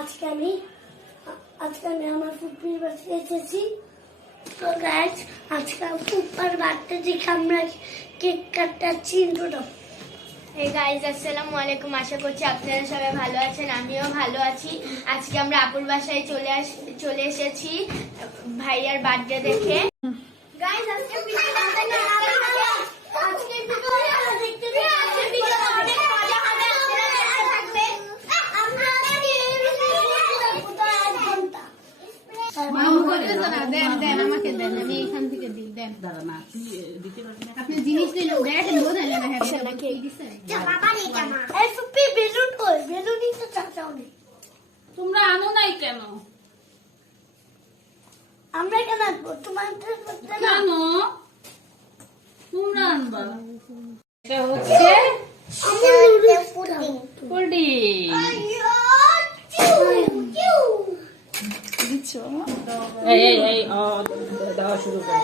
আজকে আমি আজকে আমি আমার এসেছি। তো গাছ আমরা কেক দুটো এই আলাইকুম। আশা করছি আপনারা সবাই ভালো আছেন, আমিও ভালো আছি। আজকে আমরা আপুর বাসায় চলে আস, চলে এসেছি ভাইয়ার বার্থডে দেখে। আপনি জিনিস দেখেন বোঝেন না হ্যাঁ বেলুন কই বেলুনই তো চাচাও নেই তোমরা আনো নাই কেন আমরা কেন আসব তোমাদের কেন তোমরা আনবা এটা হচ্ছে পুডিং এই এই এই ও দেওয়া শুরু করো।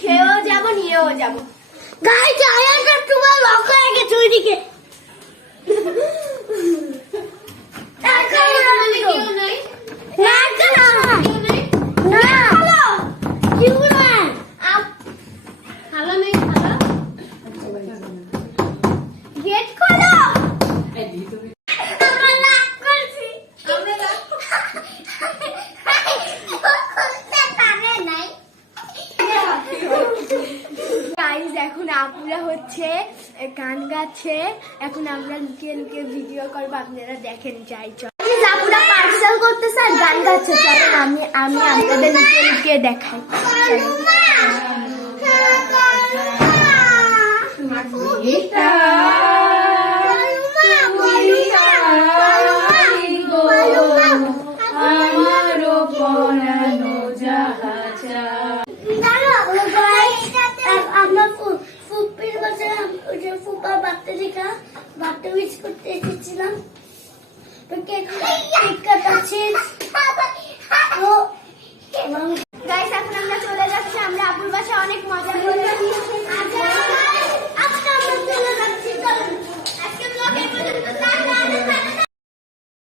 খেয়েও যাব নিয়েও যাব। গাইজ আয়াটা তোমার লক হয়ে গেছে ওইদিকে কেউ নাই না কেন না কেউ না খালা নাই খালা গেট খোলো এই দি তুমি আমরা লাগ করছি আমরা লাগ খুলতে পারে নাই গাইজ এখন আপুরা হচ্ছে গান গাচ্ছে এখন আমরা লুকিয়ে লুকিয়ে ভিডিও করব আপনারা দেখেন যাই চল আপুরা পার্সেল করতেছে আর গান গাচ্ছে চলেন আমি আমি আপনাদের লুকিয়ে লুকিয়ে দেখাই জাহাজা আমার ফুপির বাসায় ওই যে ফুপা বার্থডে দেখা বার্থডে উইশ করতে এসেছিলাম। কেক তো